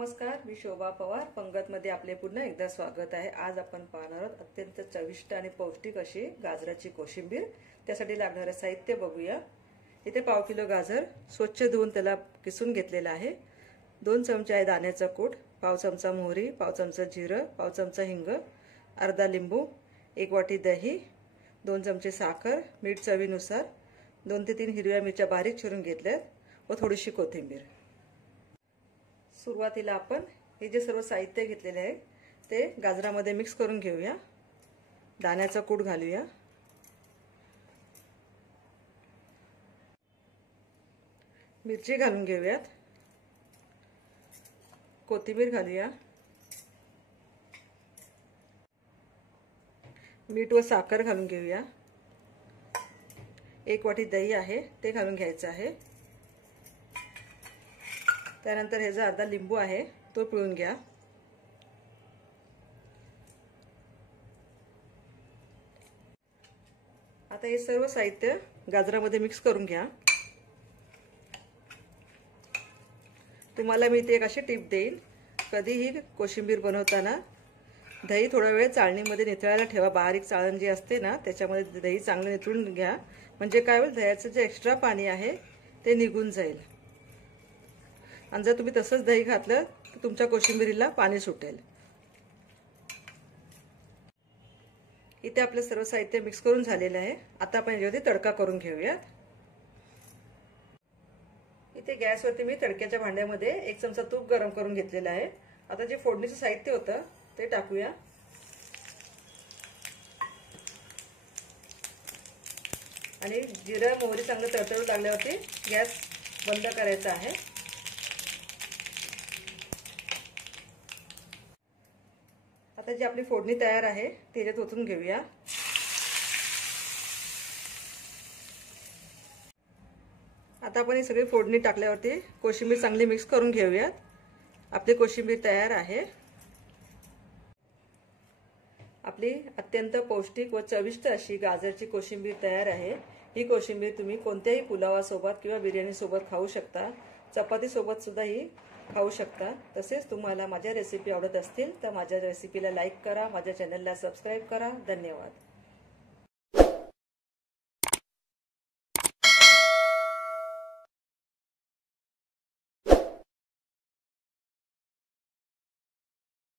नमस्कार, मी शोभा पवार पंगतमध्ये आपले पुन्हा एकदा स्वागत आहे। आज आपण पाहणार आहोत अत्यंत चविष्ट आणि पौष्टिक अशी गाजराची कोशिंबीर। त्यासाठी लागणारे साहित्य बघूया। इथे पाव किलो गाजर स्वच्छ धुवून त्याला किसून घेतलेला आहे। 2 चमचे आहे दाण्याचा कूट, पाव चमचा मोहरी, पाव चमचा जिरं, पाव चमचा हिंग, अर्धा लिंबू, 1 वाटी दही, 2 चमचे साखर, मीठ चवीनुसार, 2 ते 3 हिरव्या मिरच्या बारीक चिरून घेतल्यात व थोडीशी कोथिंबीर। सुरुवातीला आपण हे जे सर्व साहित्य घेतलेले आहे ते गाजरामध्ये मिक्स करून घेऊया। दाण्याचा कूट घालूया, मिरची घालून घेऊयात, कोथिंबीर घालूया, मीठ व साखर घालून घेऊया, 1 वाटी दही आहे ते घालून घ्यायचं आहे। त्यानंतर हे जो अर्धा लिंबू आहे तो पिळून घ्या। आता हे सर्व साहित्य गाजरामध्ये मिक्स करून घ्या। तुम्हाला मी इथे एक अशी टिप देईन, कधीही कोशिंबीर बनवताना दही थोडा वेळ चाळणीमध्ये निथळायला ठेवा। बारीक चाळण जी असते ना त्याच्यामध्ये दही चांगलं निथळून घ्या, म्हणजे काय होईल, दह्याचं जे एक्स्ट्रा पाणी आहे ते निघून जाईल। आणि जर तुम्ही तसंच दही घातलं तर तुमच्या कोशिंबीरीला पाणी सुटेल। इथे आपले सर्व साहित्य मिक्स करून झालेले आहे। आता आपण याच्यावरती तडका करून घेऊयात। इथे गॅसवरती मी तडक्याच्या भांड्यामध्ये 1 चमचा तूप गरम करून घेतलेलं आहे। आता जे फोडणीचं साहित्य होतं ते टाकूया आणि जिरं मोहरी चांगलं तळतळू लागल्यावरती गॅस बंद करायचा आहे। आता जी आपली फोडणी तयार आहे ती याच्यात ओतून घेऊया। आता आपण ही सगळी फोडणी टाकल्यावरती कोशिंबीर चांगली मिक्स करून घेऊयात। आपली कोशिंबीर तयार आहे। आपली अत्यंत पौष्टिक व चविष्ट अशी गाजरची कोशिंबीर तयार आहे। ही कोशिंबीर तुम्ही कोणत्याही पुलावासोबत किंवा बिर्याणी सोबत खाऊ शकता, चपाती सोबत सुद्धा ही खाऊ शकता। तसेच तुम्हाला माझ्या रेसिपी आवडत असतील तर माझ्या रेसिपीला लाईक करा, माझ्या चॅनलला सबस्क्राइब करा। धन्यवाद।